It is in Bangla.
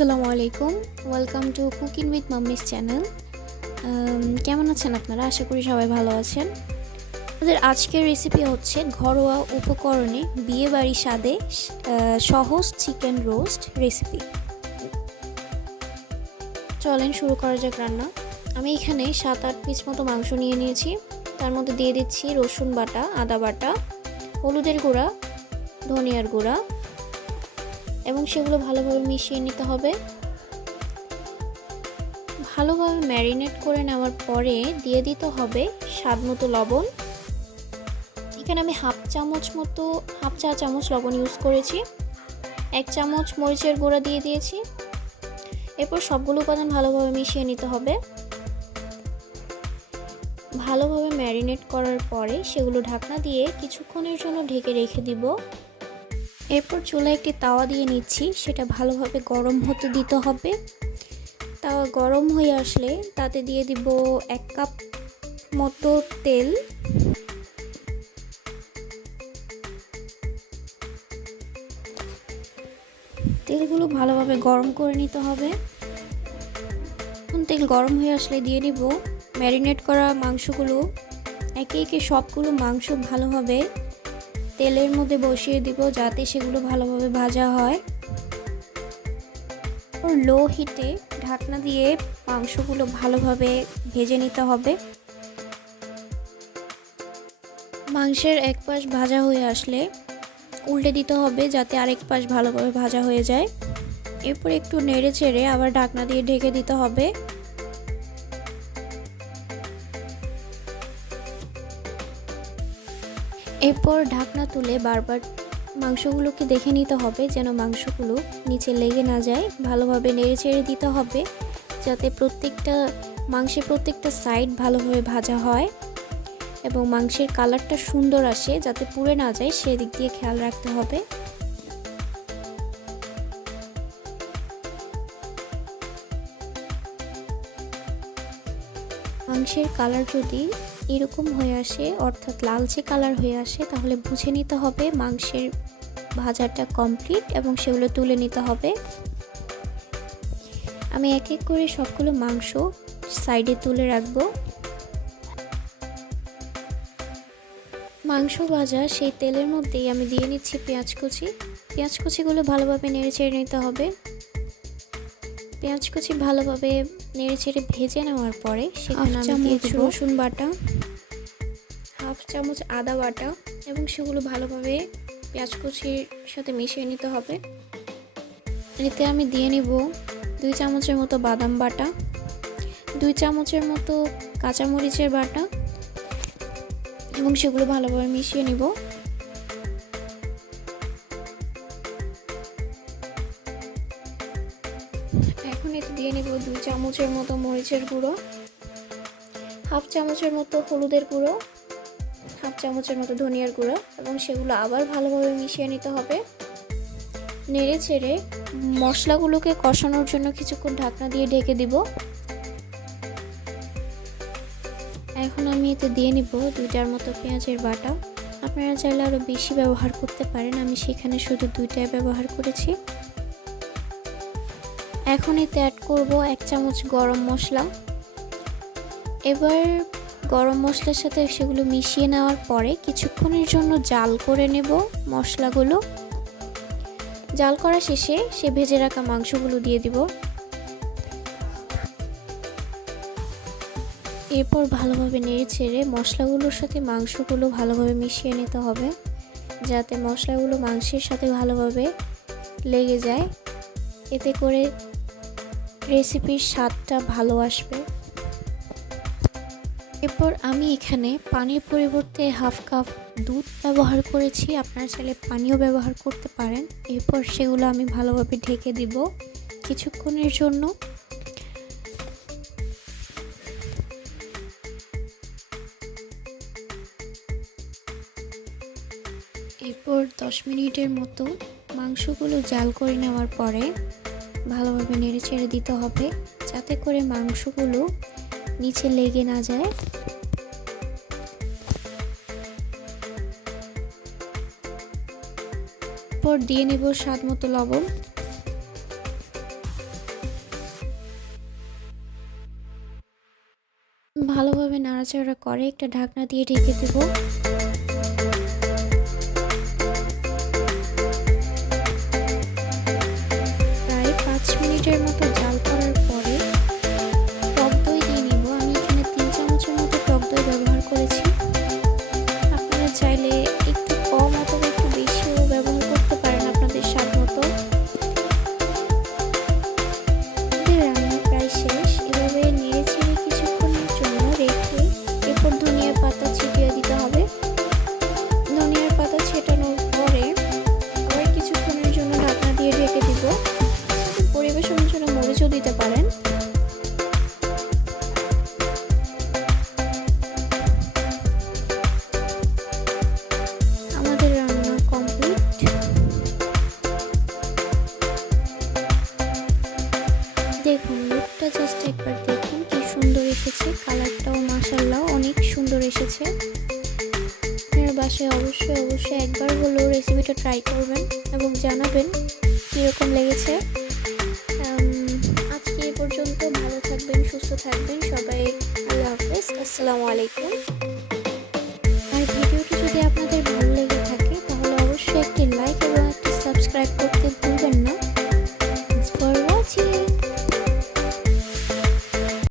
আসসালামু আলাইকুম, welcome to cooking with mummy's channel. কেমন আছেন আপনারা? আশা করি সবাই ভালো আছেন। আমাদের আজকের রেসিপি হচ্ছে ঘরোয়া উপকরণে বিয়েবাড়ি স্বাদে সহজ চিকেন রোস্ট রেসিপি। চলেন শুরু করা যাক রান্না। আমি এখানে 7-8 পিস মতো মাংস নিয়ে নিয়েছি। তার মধ্যে দিয়ে দিচ্ছি রসুন বাটা, আদা বাটা, হলুদের গুঁড়া, ধনিয়ার গুঁড়া এবং সেগুলো ভালোভাবে মিশিয়ে নিতে হবে। ভালোভাবে ম্যারিনেট করে নেওয়ার পরে দিয়ে দিতে হবে স্বাদ মতো লবণ। এখানে আমি হাফ চা চামচ লবণ ইউজ করেছি। 1 চামচ মরিচের গুঁড়া দিয়ে দিয়েছি। এরপর সবগুলো উপাদান ভালোভাবে মিশিয়ে নিতে হবে। ভালোভাবে ম্যারিনেট করার পরে সেগুলো ঢাকনা দিয়ে কিছুক্ষণের জন্য ঢেকে রেখে দিব। এরপর চুলায় একটি তাওয়া দিয়ে নিচ্ছি, সেটা ভালোভাবে গরম হতে দিতে হবে। তাওয়া গরম হয়ে আসলে তাতে দিয়ে দিব 1 কাপ মতো তেল। তেলগুলো ভালোভাবে গরম করে নিতে হবে। তেল গরম হয়ে আসলে দিয়ে দিব ম্যারিনেট করা মাংসগুলো। একে একে সবগুলো মাংস ভালোভাবে তেলের মধ্যে বসিয়ে দিব যাতে সেগুলো ভালোভাবে ভাজা হয়। লো হিটে ঢাকনা দিয়ে মাংসগুলো ভালোভাবে ভেজে নিতে হবে। মাংসের এক পাশ ভাজা হয়ে আসলে উল্টে দিতে হবে যাতে আরেক পাশ ভালোভাবে ভাজা হয়ে যায়। এরপর একটু নেড়ে চেড়ে আবার ঢাকনা দিয়ে ঢেকে দিতে হবে। এরপর ঢাকনা তুলে বারবার মাংসগুলোকে দেখে নিতে হবে যেন মাংসগুলো নিচে লেগে না যায়। ভালোভাবে নেড়ে চেড়ে দিতে হবে যাতে মাংসের প্রত্যেকটা সাইড ভালোভাবে ভাজা হয় এবং মাংসের কালারটা সুন্দর আসে, যাতে পুড়ে না যায় সেদিক দিয়ে খেয়াল রাখতে হবে। মাংসের কালার যদি এরকম হয়ে আসে, অর্থাৎ লালচে কালার হয়ে আসে, তাহলে বুঝে নিতে হবে মাংসের ভাজাটা কমপ্লিট এবং সেগুলো তুলে নিতে হবে। আমি এক এক করে সবগুলো মাংস সাইডে তুলে রাখবো। মাংস ভাজা সেই তেলের মধ্যেই আমি দিয়ে নিচ্ছি পেঁয়াজ কুচিগুলো ভালোভাবে নেড়ে চেড়ে নিতে হবে। পেঁয়াজ কুচি ভালোভাবে নেড়ে চেড়ে ভেজে নেওয়ার পরে সেখানে আমি দিয়েছি রসুন বাটা, হাফ চামচ আদা বাটা এবং সেগুলো ভালোভাবে পেঁয়াজ কুচির সাথে মিশিয়ে নিতে হবে। এতে আমি দিয়ে নিব 2 চামচের মতো বাদাম বাটা, 2 চামচের মতো কাঁচামরিচের বাটা এবং সেগুলো ভালোভাবে মিশিয়ে নিব। এখন এতে দিয়ে নিব 2 চামচের মতো মরিচের গুঁড়ো, হাফ চামচের মতো হলুদের গুঁড়ো, হাফ চামচের মতো ধনিয়ার গুঁড়ো এবং সেগুলো আবার ভালোভাবে মিশিয়ে নিতে হবে। নেড়ে চেড়ে মশলাগুলোকে কষানোর জন্য কিছুক্ষণ ঢাকনা দিয়ে ঢেকে দিব। এখন আমি এতে দিয়ে নিব 2টার মতো পেঁয়াজের বাটা। আপনারা চাইলে আরও বেশি ব্যবহার করতে পারেন, আমি সেখানে শুধু 2টাই ব্যবহার করেছি। এখন এতে অ্যাড করব 1 চামচ গরম মশলা। এবার গরম মশলার সাথে সেগুলো মিশিয়ে নেওয়ার পরে কিছুক্ষণের জন্য জাল করে নেব মশলাগুলো। জাল করা শেষে সে ভেজে রাখা মাংসগুলো দিয়ে দিব। এরপর ভালোভাবে নেড়ে ছেড়ে মশলাগুলোর সাথে মাংসগুলো ভালোভাবে মিশিয়ে নিতে হবে যাতে মশলাগুলো মাংসের সাথে ভালোভাবে লেগে যায়। এতে করে রেসিপির স্বাদটা ভালো আসবে। এরপর আমি এখানে পানির পরিবর্তে হাফ কাপ দুধ ব্যবহার করেছি, আপনারা চাইলে পানিও ব্যবহার করতে পারেন। এরপর সেগুলো আমি ভালোভাবে ঢেকে দিব কিছুক্ষণের জন্য। এরপর 10 মিনিটের মতো মাংসগুলো জাল করে নেওয়ার পরে ভালোভাবে নেড়ে ছেড়ে দিতে হবে যাতে করে মাংসগুলো নিচে লেগে না যায়। এরপর দিয়ে নেব স্বাদ মতো লবণ। ভালোভাবে নাড়াচাড়া করে একটা ঢাকনা দিয়ে ঢেকে দেব। প্রায় 5 মিনিটের মতো জাল করার পরে টক দই দিয়ে নিব। আমি এখানে 3 চামচের মতো টক দই ব্যবহার করেছি। আপনারা চাইলে একটু কম অথবা একটু বেশিও ব্যবহার করতে পারেন আপনাদের স্বাদ মতো। রান্না প্রায় শেষ। এভাবে নেড়ে চেড়ে কিছুক্ষণের জন্য রেখে এরপর ধনিয়ার পাতা ছিটিয়ে দিতে হবে। ধনিয়ার পাতা ছেটানোর পরে আবার কিছুক্ষণের জন্য ঢাকনা দিয়ে ঢেকে দিব। পরিবেশনের জন্য মরিচও দিতে পারেন। আমাদের রান্না কমপ্লিট। দেখুন লুকটা জাস্ট একবার দেখুন কি সুন্দর এসেছে। কালারটাও মাশাআল্লাহ অনেক সুন্দর এসেছে। আপনারা বাসায় অবশ্যই একবার হলেও রেসিপিটা ট্রাই করবেন এবং জানাবেন কীরকম লেগেছে। আজকে এই পর্যন্ত। ভালো থাকবেন, সুস্থ থাকবেন সবাই। আল্লাহ হাফেজ, আসসালামু আলাইকুম। আর ভিডিওটি যদি আপনাদের ভালো